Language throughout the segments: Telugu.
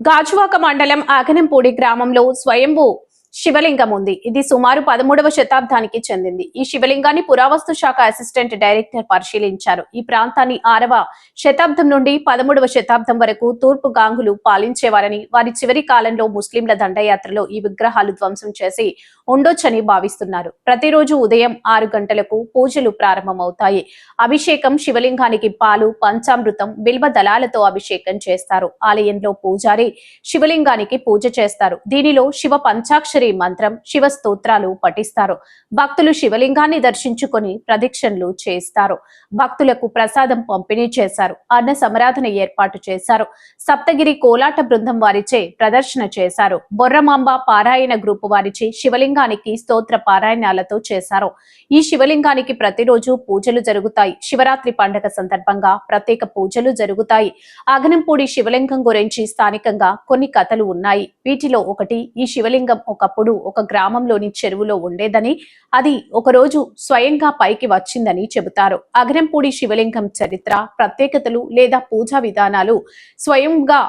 గాజువాక మండలం ఆగనంపూడి గ్రామంలో స్వయంభూ శివలింగం ఉంది. ఇది సుమారు 13వ శతాబ్దానికి చెందింది. ఈ శివలింగాన్ని పురావస్తు శాఖ అసిస్టెంట్ డైరెక్టర్ పరిశీలించారు. ఈ ప్రాంతాన్ని 6వ శతాబ్దం నుండి 13వ శతాబ్దం వరకు తూర్పు గాంగులు పాలించేవారని, వారి చివరి కాలంలో ముస్లింల దండయాత్రలో ఈ విగ్రహాలు ధ్వంసం చేసి ఉండొచ్చని భావిస్తున్నారు. ప్రతిరోజు ఉదయం 6 గంటలకు పూజలు ప్రారంభమవుతాయి. అభిషేకం శివలింగానికి పాలు, పంచామృతం, బిల్వ దళాలతో అభిషేకం చేస్తారు. ఆలయంలో పూజారి శివలింగానికి పూజ చేస్తారు. దీనిలో శివ పంచాక్షరి మంత్రం, శివ స్తోత్రాలు పఠిస్తారు. భక్తులు శివలింగాన్ని దర్శించుకొని ప్రదక్షిణలు చేస్తారు. భక్తులకు ప్రసాదం పంపిణీ చేశారు. అన్న సమరాధన ఏర్పాటు చేశారు. సప్తగిరి కోలాట బృందం వారిచే ప్రదర్శన చేశారు. బొర్రమాంబ పారాయణ గ్రూపు వారిచే శివలింగానికి స్తోత్ర పారాయణాలతో చేశారు. ఈ శివలింగానికి ప్రతిరోజు పూజలు జరుగుతాయి. శివరాత్రి పండుగ సందర్భంగా ప్రత్యేక పూజలు జరుగుతాయి. ఆగనంపూడి శివలింగం గురించి స్థానికంగా కొన్ని కథలు ఉన్నాయి. వీటిలో ఒకటి, ఈ శివలింగం ఒకప్పుడు ఒక గ్రామంలోని చెరువులో ఉండేదని, అది ఒకరోజు స్వయంగా పైకి వచ్చిందని చెబుతారు. ఆగనంపూడి శివలింగం చరిత్ర, ప్రత్యేకతలు లేదా పూజా విధానాలు, స్వయంగా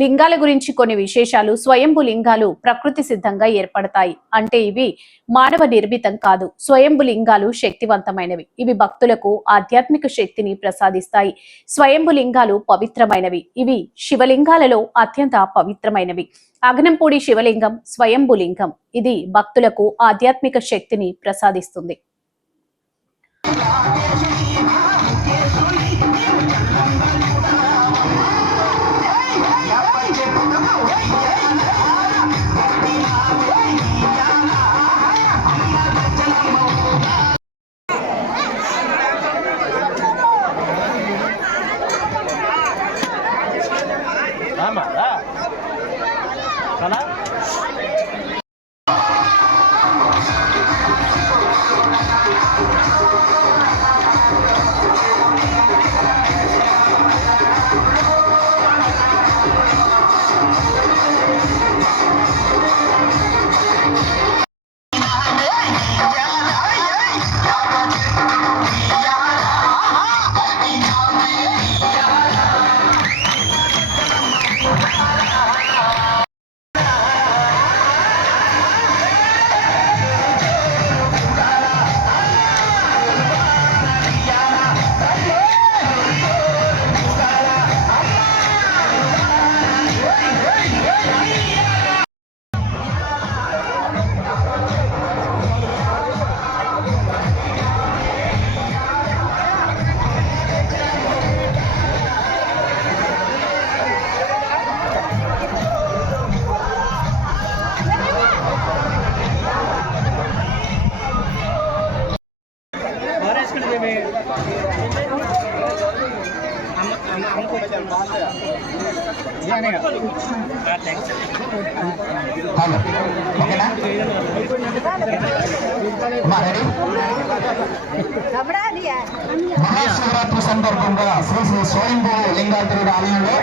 లింగాల గురించి కొన్ని విశేషాలు. స్వయంభు లింగాలు ప్రకృతి సిద్ధంగా ఏర్పడతాయి. అంటే ఇవి మానవ నిర్మితం కాదు. స్వయంభు లింగాలు శక్తివంతమైనవి. ఇవి భక్తులకు ఆధ్యాత్మిక శక్తిని ప్రసాదిస్తాయి. స్వయంభు లింగాలు పవిత్రమైనవి. ఇవి శివలింగాలలో అత్యంత పవిత్రమైనవి. ఆగనంపూడి శివలింగం స్వయంభు లింగం. ఇది భక్తులకు ఆధ్యాత్మిక శక్తిని ప్రసాదిస్తుంది. మహాశివరాత్రి సందర్భంగా శ్రీ శ్రీ స్వయంభూ లింగాధరుడు ఆలయంలో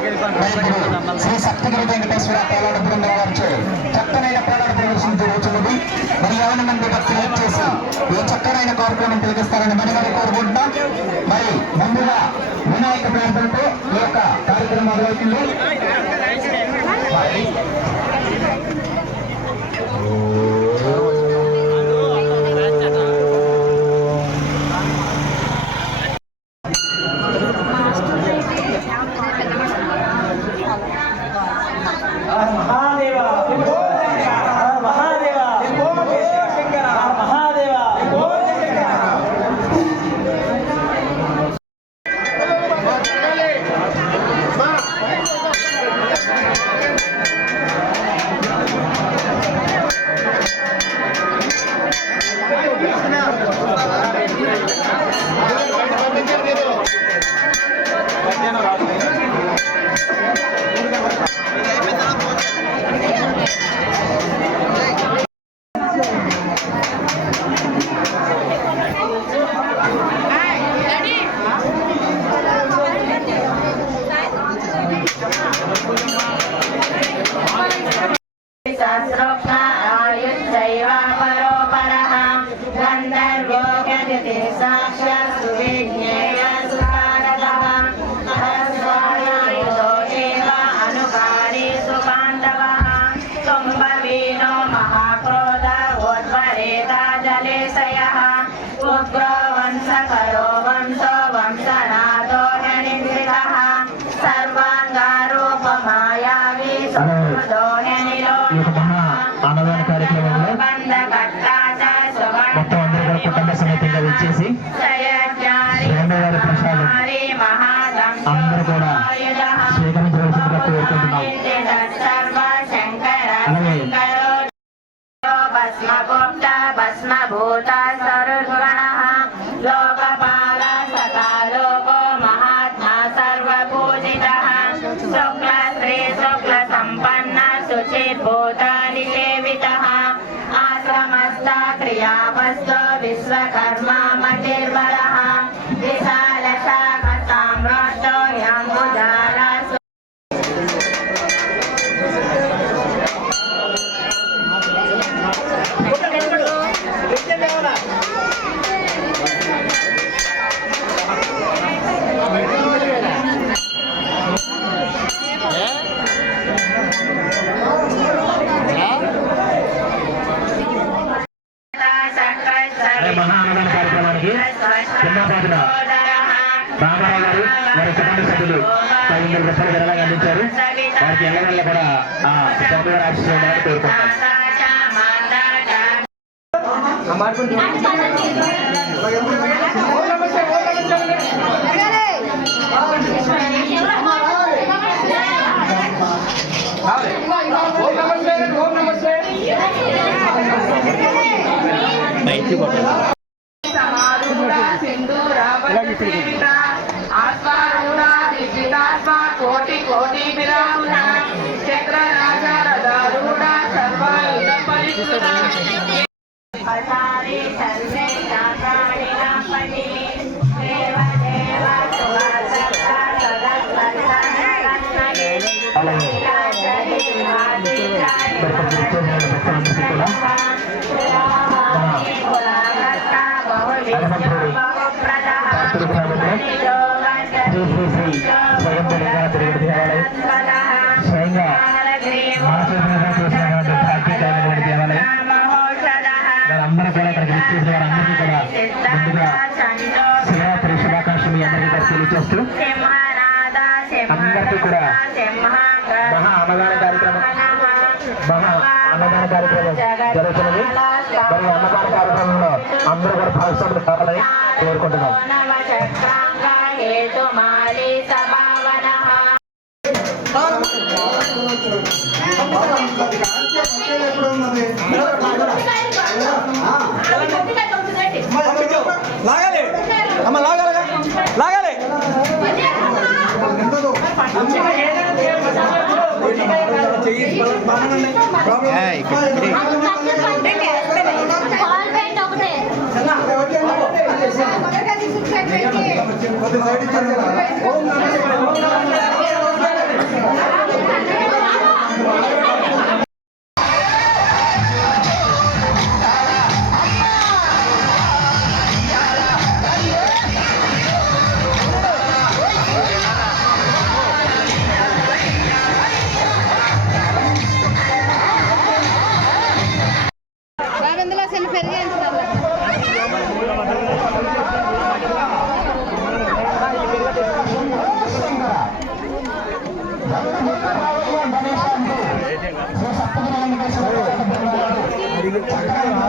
శ్రీ సప్తగిరి వెంకటేశ్వర కోలాట బృందం వారిచే చక్కనైన కోలాట ప్రదర్శన జరుగుతున్నది. మరి ఎవరి మంది భక్తులు వచ్చేసి ఈ చక్కనైన కార్యక్రమం తిరిగిస్తారని మరి కోరుకుంటున్నాం. మరి ముందుగా వినాయక ప్రార్థనతో ఈ యొక్క కార్యక్రమం మొదలవుతుంది. ఈ యొక్క మహా అన్నదాన కార్యక్రమంలో మొత్తం అందరూ కూడా కుటుంబ సమేతంగా వచ్చేసి స్వామివారి ప్రసాదం అందరూ కూడా స్వీకరించవలసిందిగా కోరుకుంటున్నాం. అలాగే భస్మగుప్త భస్మభూత సర్వగణః లోకపాల సదా లోకో మహాత్మా సర్వపూజితః శుక్ల శ్రీ శుక్ల సంపన్న శుచిర్భూత నిషేవితః ఆశ్రమస్థ క్రియావస్తు విశ్వకర్మ మతిర్వరః విశాల శాఖ సామ్రాష్టో యాంబుజాల మహా అన్నదాన కార్యక్రమానికి జిల్లాపాదుల రామారావు గారు వారి కుటుంబ సభ్యులు 500 రూపాయలు విరాళంగా అందించారు. వారికి ఎల్లవల్ల కూడా ఆ స్వామివారి ఆశీస్సులు ఉండాలని కోరుకుంటున్నాం. కోటి కోటి విరామున చక్ర రాజారూఢ సర్వాయుధ పరిష్కృత పతారి సర్వే శాస్త్రాణి దేవ దేవ స్వయంభూ లింగాద్రి దేవాలయం స్వయంగా చేసినటువంటి ప్రాచీనమైనటువంటి దేవాలయం. వారందరూ కూడా ఇక్కడికి విచ్చేసిన వారందరికీ కూడా ముందుగా శివరాత్రి శుభాకాంక్షలు మీ అందరికీ కూడా తెలియజేస్తూ అందరికీ కూడా మహా అన్నదాన కార్యక్రమం జరుగుతున్నది. మరి అన్నదాన కార్యక్రమంలో అందరూ కూడా భాగస్వాములు కావాలని కోరుకుంటున్నాం. లాగాలి అమ్మ లాగాలి లాగాలి Thank you.